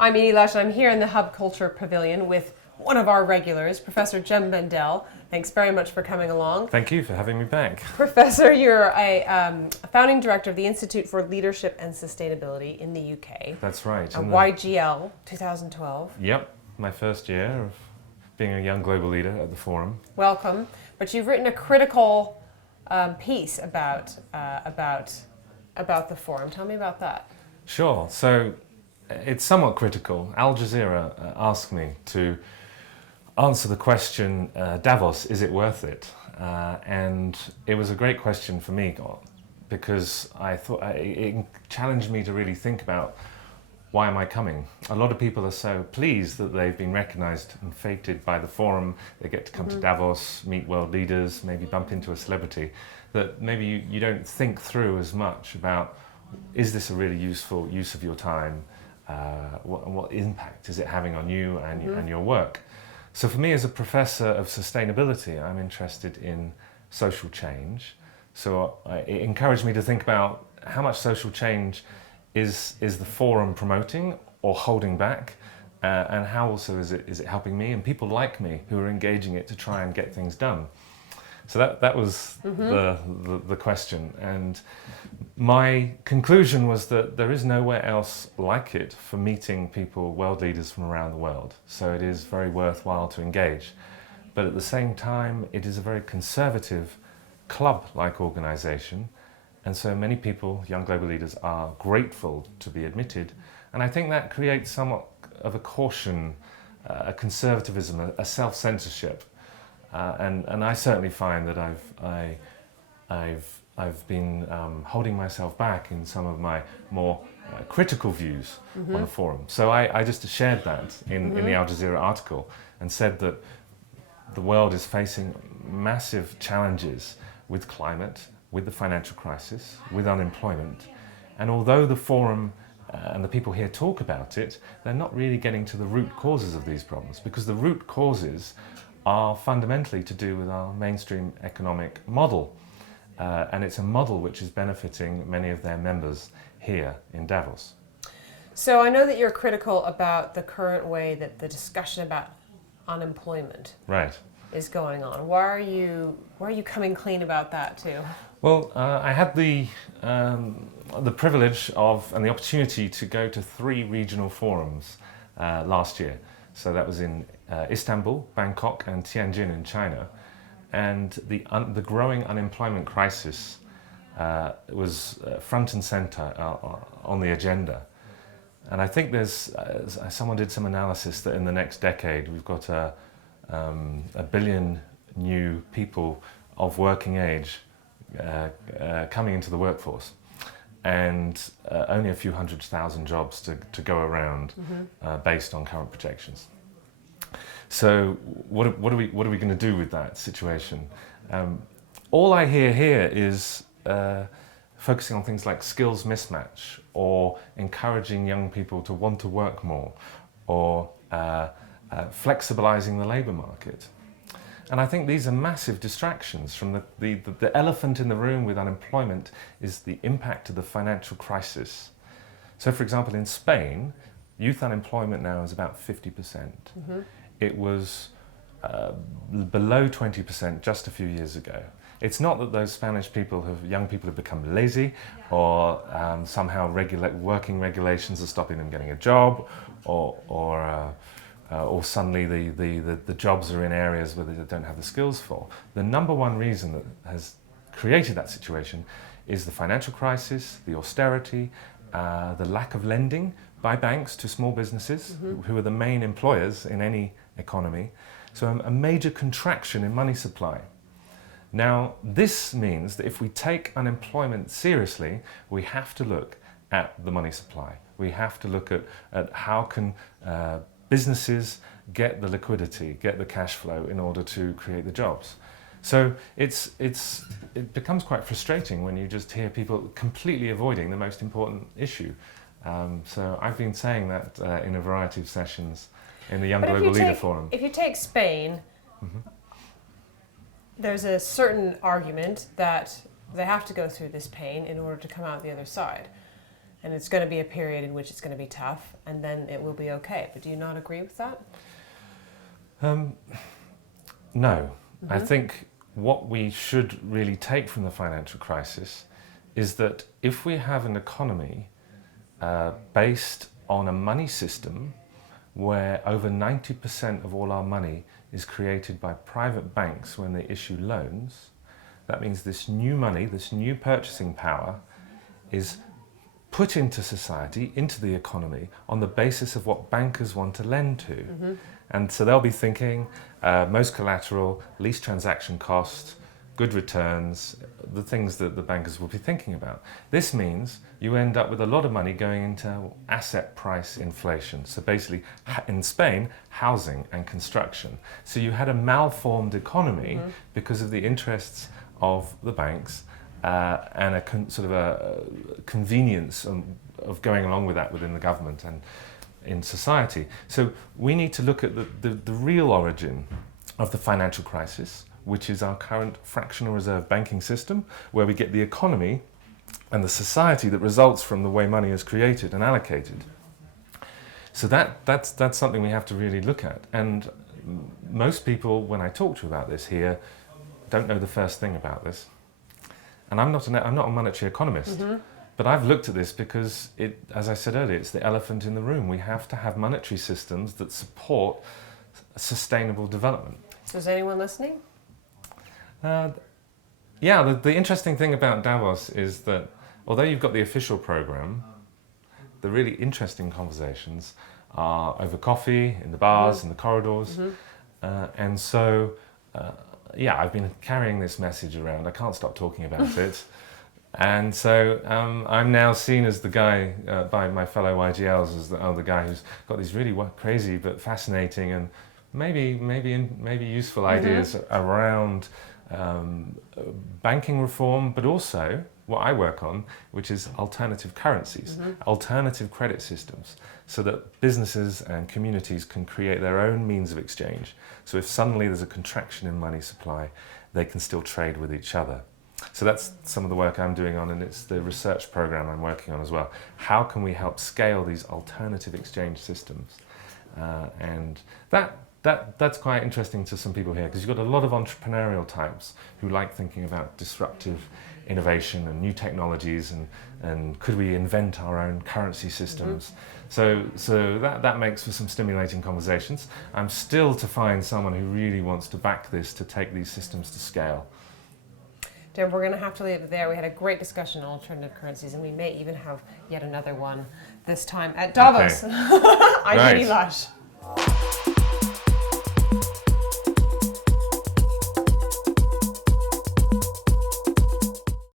I'm Edie Lush, and I'm here in the Hub Culture Pavilion with one of our regulars, Professor Jem Bendell. Thanks very much for coming along. Thank you for having me back. Professor, you're a founding director of the Institute for Leadership and Sustainability in the UK. That's right. YGL 2012. Yep, my first year of being a young global leader at the forum. Welcome. But you've written a critical piece about the forum. Tell me about that. Sure. So it's somewhat critical. Al Jazeera asked me to answer the question, Davos, is it worth it? And it was a great question for me because I thought it challenged me to really think about why am I coming? A lot of people are so pleased that they've been recognized and feted by the forum. They get to come to Davos, meet world leaders, maybe bump into a celebrity, that maybe you don't think through as much about, is this a really useful use of your time? What impact is it having on you and your work? So for me as a professor of sustainability, I'm interested in social change. So it encouraged me to think about how much social change is the forum promoting or holding back, and how also is it helping me and people like me who are engaging it to try and get things done. So that was the question, and my conclusion was that there is nowhere else like it for meeting people, world leaders from around the world. So it is very worthwhile to engage, but at the same time it is a very conservative club-like organisation, and so many people, young global leaders, are grateful to be admitted, and I think that creates somewhat of a caution, a conservatism, a self-censorship. And I certainly find that I've been holding myself back in some of my more critical views on the forum. So I just shared that in the Al Jazeera article and said that the world is facing massive challenges with climate, with the financial crisis, with unemployment. And although the forum and the people here talk about it, they're not really getting to the root causes of these problems, because the root causes are fundamentally to do with our mainstream economic model. And it's a model which is benefiting many of their members here in Davos. So I know that you're critical about the current way that the discussion about unemployment is going on. Why are you coming clean about that too? Well, I had the privilege of and the opportunity to go to 3 regional forums last year. So that was in Istanbul, Bangkok and Tianjin in China. And the growing unemployment crisis was front and center on the agenda. And I think someone did some analysis that in the next decade we've got a billion new people of working age coming into the workforce, and only a few 100,000 jobs to go around based on current projections. So what are we going to do with that situation? All I hear here is focusing on things like skills mismatch, or encouraging young people to want to work more, or flexibilizing the labour market. And I think these are massive distractions from the elephant in the room with unemployment is the impact of the financial crisis. So for example, in Spain, youth unemployment now is about 50%. It was below 20% just a few years ago. It's not that those young people have become lazy, or somehow working regulations are stopping them getting a job, or suddenly the jobs are in areas where they don't have the skills for. The number one reason that has created that situation is the financial crisis, the austerity, the lack of lending by banks to small businesses, who are the main employers in any economy. So a major contraction in money supply. Now, this means that if we take unemployment seriously, we have to look at the money supply. We have to look at how can businesses get the liquidity, get the cash flow in order to create the jobs. So it becomes quite frustrating when you just hear people completely avoiding the most important issue. So I've been saying that in a variety of sessions in the Young Global Leader Forum. If you take Spain, there's a certain argument that they have to go through this pain in order to come out the other side. and it's going to be a period in which it's going to be tough, and then it will be okay. But do you not agree with that? No. I think what we should really take from the financial crisis is that if we have an economy based on a money system where over 90% of all our money is created by private banks when they issue loans, that means this new money, this new purchasing power, is put into society, into the economy, on the basis of what bankers want to lend to. And so they'll be thinking most collateral, least transaction cost, good returns, the things that the bankers will be thinking about. This means you end up with a lot of money going into asset price inflation. So basically, in Spain, housing and construction. So you had a malformed economy because of the interests of the banks and a sort of a convenience of going along with that within the government and in society. So we need to look at the real origin of the financial crisis, which is our current fractional reserve banking system, where we get the economy and the society that results from the way money is created and allocated. So that's something we have to really look at. And most people, when I talk to about this here, don't know the first thing about this. And I'm not a monetary economist, but I've looked at this because as I said earlier, it's the elephant in the room. We have to have monetary systems that support sustainable development. So is anyone listening? Yeah, the interesting thing about Davos is that although you've got the official program, the really interesting conversations are over coffee, in the bars, in the corridors. And so, I've been carrying this message around. I can't stop talking about it. And so I'm now seen as the guy by my fellow YGLs as the guy who's got these really crazy but fascinating and maybe useful ideas around banking reform, but also what I work on, which is alternative currencies, alternative credit systems, so that businesses and communities can create their own means of exchange. So if suddenly there's a contraction in money supply, they can still trade with each other. So that's some of the work I'm doing on, and it's the research program I'm working on as well. How can we help scale these alternative exchange systems? And that's quite interesting to some people here, because you've got a lot of entrepreneurial types who like thinking about disruptive innovation and new technologies and could we invent our own currency systems. So that makes for some stimulating conversations. I'm still to find someone who really wants to back this, to take these systems to scale. Jem, we're going to have to leave it there. We had a great discussion on alternative currencies, and we may even have yet another one this time at Davos. Okay. I'm Lush.